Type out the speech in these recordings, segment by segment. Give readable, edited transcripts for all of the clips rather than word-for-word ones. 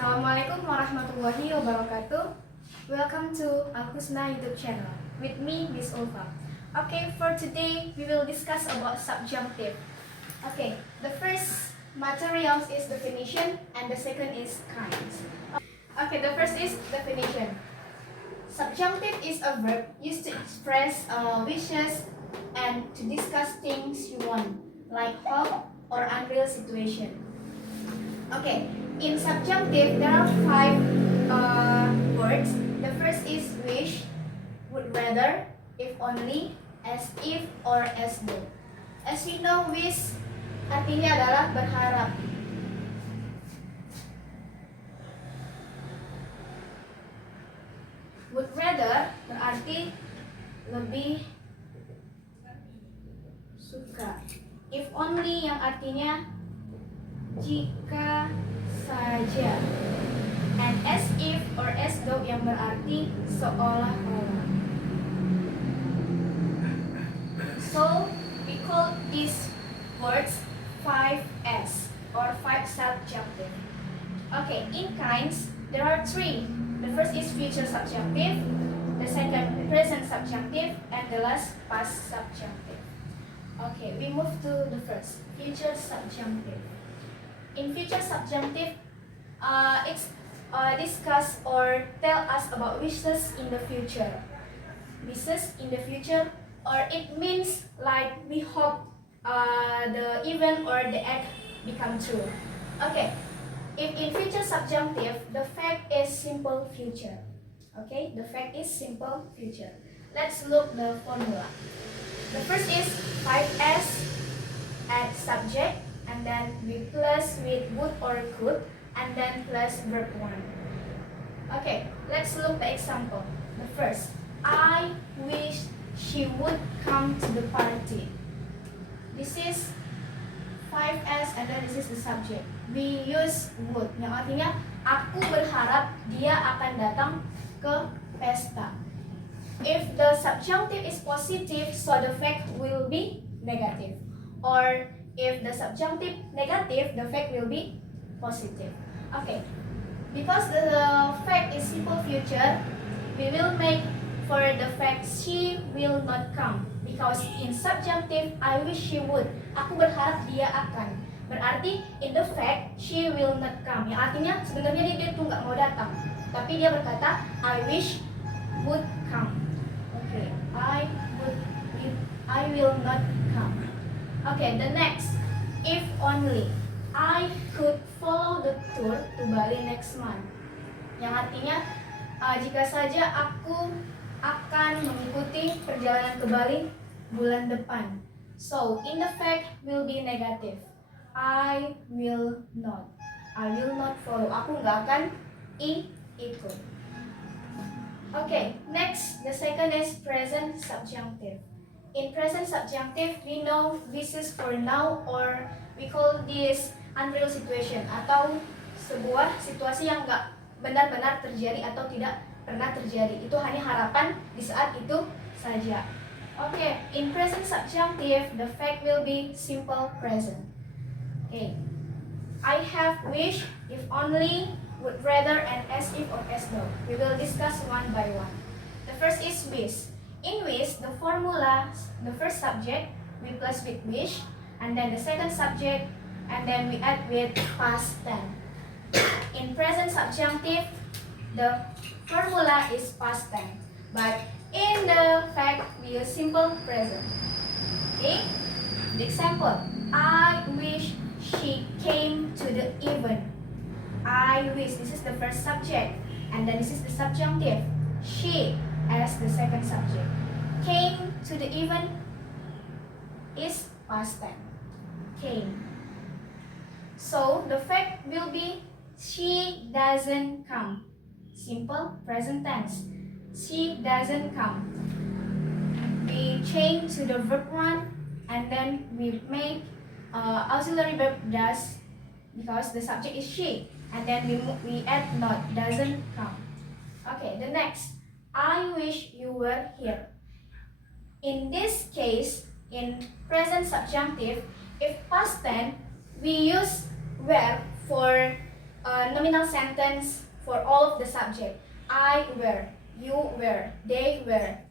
Assalamualaikum warahmatullahi wabarakatuh. Welcome to Al-Husna YouTube channel with me, Miss Ulfa. Okay, for today we will discuss about subjunctive. Okay, the first materials is definition and the second is kinds. Okay, the first is definition. Subjunctive is a verb used to express wishes and to discuss things you want, like hope or unreal situation. Okay, in subjunctive, there are 5 words. The first is wish, would rather, if only, as if, or as though. As we know, wish artinya adalah berharap. Would rather berarti lebih suka. If only yang artinya jika saja, and as if or as though yang berarti seolah-olah. So we call these words 5S or 5 subjunctive. Okay, in kinds there are 3. The first is future subjunctive, the second present subjunctive, and the last past subjunctive. Okay, we move to the first, future subjunctive. In future subjunctive, it's discuss or tell us about wishes in the future. Wishes in the future, or it means like we hope the event or the act become true. Okay, if in future subjunctive, the fact is simple future. Okay, the fact is simple future. Let's look the formula. The first is 5S, add subject, and then we plus with would or could, and then plus verb 1. Okay, let's look the example. The first, I wish she would come to the party. This is 5S and then this is the subject. We use would, yang artinya aku berharap dia akan datang ke pesta. If the subjunctive is positive, so the fact will be negative. Or if the subjunctive negative, the fact will be positive. Okay, because the fact is simple future, we will make for the fact she will not come. Because in subjunctive, I wish she would. Aku berharap dia akan. Berarti in the fact, she will not come. Yang artinya sebenarnya dia tuh nggak mau datang. Tapi dia berkata, I wish would come. Okay, I will not come. Okay, the next, if only I could follow the tour to Bali next month. Yang artinya jika saja aku akan mengikuti perjalanan ke Bali bulan depan. So, in the fact will be negative. I will not follow. Aku nggak akan ikut. Okay, next, the second is present subjunctive. In present subjunctive, we know this is for now, or we call this unreal situation, atau sebuah situasi yang nggak benar-benar terjadi atau tidak pernah terjadi. Itu hanya harapan di saat itu saja. Okay, in present subjunctive, the fact will be simple present. Okay, I have wish, if only, would rather, and as if or as though. We will discuss one by one. The first is wish. In wish, the formula, the first subject, we plus with wish, and then the second subject, and then we add with past tense. In present subjunctive, the formula is past tense, but in the fact, we use simple present. Okay? The example, I wish she came to the event. I wish, this is the first subject, and then this is the subjunctive. She as the second subject. Came to the event is past tense. Came. So the fact will be she doesn't come. Simple present tense. She doesn't come. We change to the verb 1 and then we make auxiliary verb does, because the subject is she, and then we add not, doesn't come. Okay, the next, I wish you were here. In this case, in present subjunctive, if past tense, we use were for nominal sentence for all of the subject. I wear, you wear, they wear,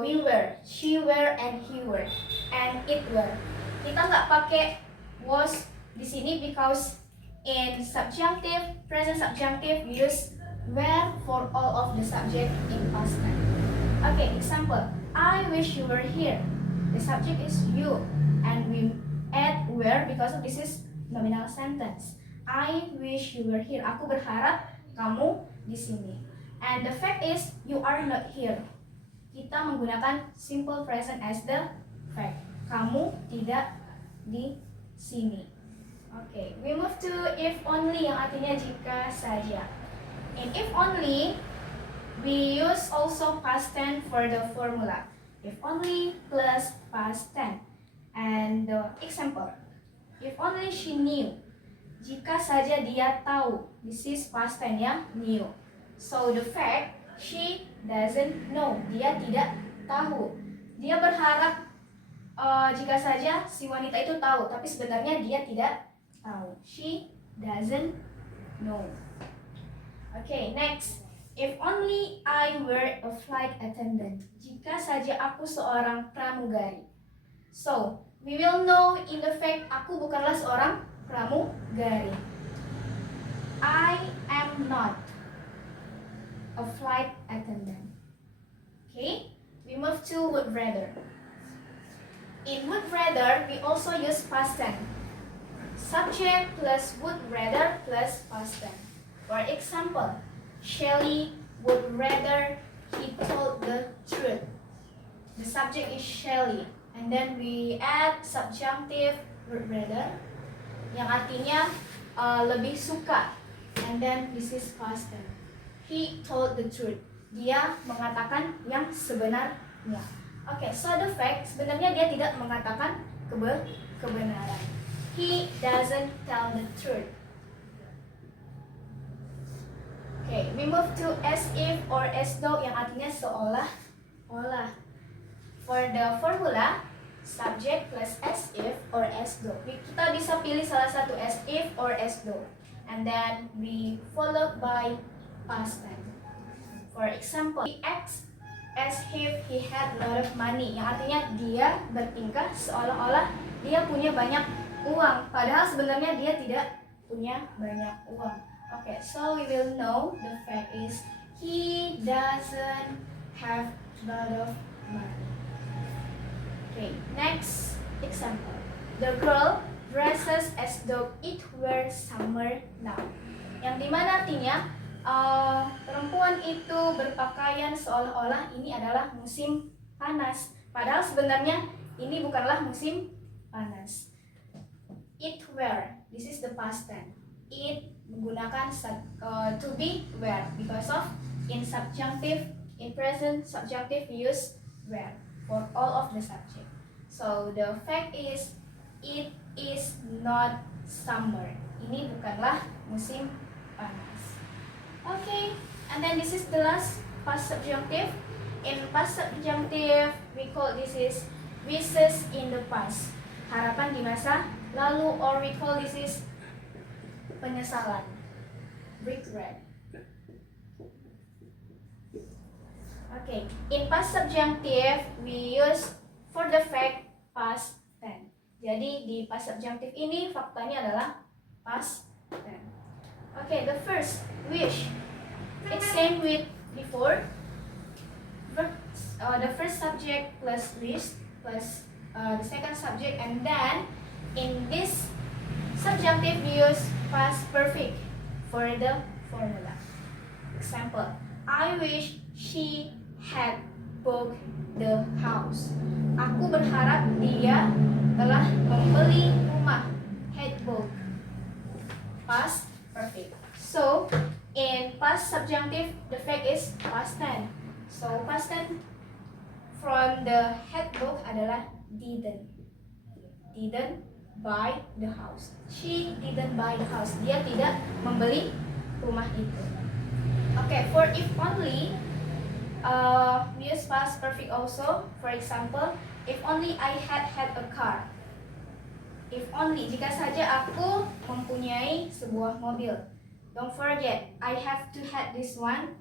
we wear, she wear, and he wear, and it wear. Kita nggak pakai was di sini because in subjunctive, present subjunctive, we use were for all of the subject in past tense. Okay, example. I wish you were here. The subject is you, and we add were because of this is nominal sentence. I wish you were here. Aku berharap kamu di sini. And the fact is you are not here. Kita menggunakan simple present as the fact. Kamu tidak di sini. Okay, we move to if only yang artinya jika saja. In if only, we use also past tense for the formula. If only plus past tense. And the example, if only she knew. Jika saja dia tahu. This is past tense ya, knew. So the fact, she doesn't know. Dia tidak tahu. Dia berharap jika saja si wanita itu tahu, tapi sebenarnya dia tidak tahu. She doesn't know. Okay, next. If only I were a flight attendant. Jika saja aku seorang pramugari. So, we will know in the fact aku bukanlah seorang pramugari. I am not a flight attendant. Okay, we move to would rather. In would rather, we also use past tense. Subject plus would rather plus past tense. For example, Shelley would rather he told the truth. The subject is Shelley, and then we add subjunctive would rather, yang artinya lebih suka, and then this is past tense. He told the truth. Dia mengatakan yang sebenarnya. Okay, so the fact sebenarnya dia tidak mengatakan kebenaran. He doesn't tell the truth. Okay, we move to as if or as though yang artinya seolah-olah. For the formula, subject plus as if or as though. Kita bisa pilih salah satu as if or as though. And then we followed by past tense. For example, he acts as if he had a lot of money. Yang artinya dia bertingkah seolah-olah dia punya banyak uang, padahal sebenarnya dia tidak punya banyak uang. Okay, so we will know the fact is he doesn't have a lot of money. Okay, next example. The girl dresses as though it were summer now. Yang dimana artinya perempuan itu berpakaian seolah-olah ini adalah musim panas, padahal sebenarnya ini bukanlah musim panas. It were, this is the past tense. It menggunakan to be were because of in subjunctive, in present subjunctive we use were for all of the subject. So the fact is it is not summer. Ini bukanlah musim panas. Okay, and then this is the last past subjunctive. In past subjunctive we call this is wishes in the past. Harapan di masa lalu, or we call this is penyesalan, regret. Okay, in past subjunctive we use for the fact past tense. Jadi di past subjunctive ini faktanya adalah past tense. Okay, the first wish. It's same with before. The first subject plus wish plus the second subject, and then in this subjunctive we use past perfect for the formula. Example, I wish she had bought the house. Aku berharap dia telah membeli rumah. Had bought. Past perfect. So in past subjunctive the fact is past tense. So past tense from the had bought adalah didn't buy the house. She didn't buy the house. Dia tidak membeli rumah itu. Okay, for if only we use past perfect also. For example, if only I had a car. If only, jika saja aku mempunyai sebuah mobil. Don't forget, I have to add this one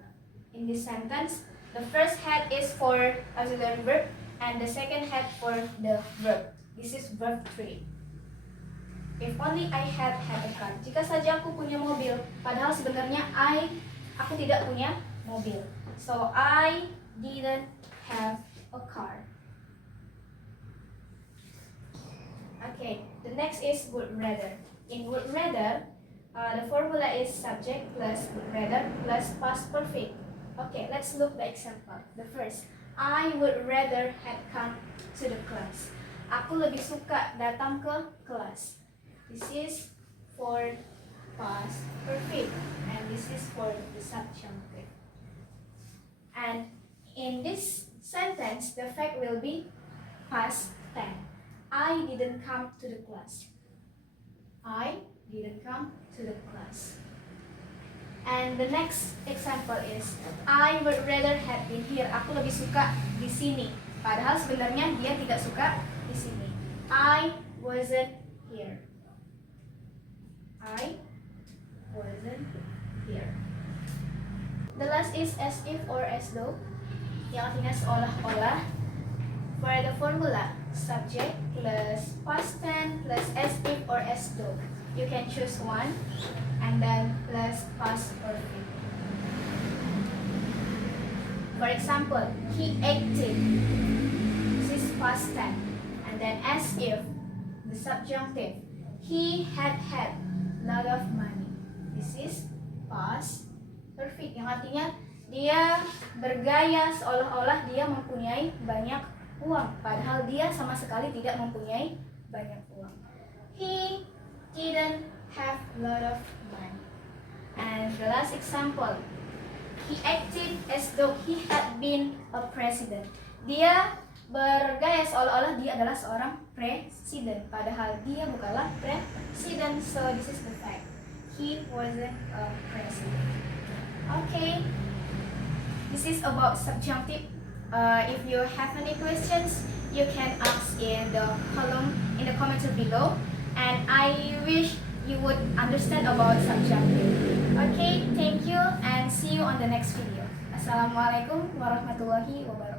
in this sentence. The first head is for auxiliary verb and the second head for the verb. This is verb 3. If only I had a car. Jika saja aku punya mobil, padahal sebenarnya aku tidak punya mobil. So I didn't have a car. Okay, the next is would rather. In would rather, the formula is subject plus would rather plus past perfect. Okay, let's look the example. The first, I would rather had come to the class. Aku lebih suka datang ke kelas. This is for past perfect and this is for the subjunctive. And in this sentence, the fact will be past tense. I didn't come to the class. I didn't come to the class. And the next example is I would rather have been here. Aku lebih suka di sini. Padahal sebenarnya dia tidak suka di sini. I wasn't here. I wasn't here. The last is as if or as though, yang artinya seolah-olah. For the formula, subject plus past tense plus as if or as though. You can choose one and then plus past perfect. For example, he acted. This is past tense. And then as if, the subjunctive. He had lot of money. This is past perfect, yang artinya dia bergaya seolah-olah dia mempunyai banyak uang, padahal dia sama sekali tidak mempunyai banyak uang. He didn't have lot of money. And the last example, he acted as though he had been a president. Dia bergaya seolah-olah dia adalah seorang presiden, padahal dia bukanlah presiden. So this is the fact. He wasn't a president. Okay, this is about subjunctive. If you have any questions, you can ask in the column in the comments below, and I wish you would understand about subjunctive. Okay, thank you and see you on the next video. Assalamualaikum warahmatullahi wabarakatuh.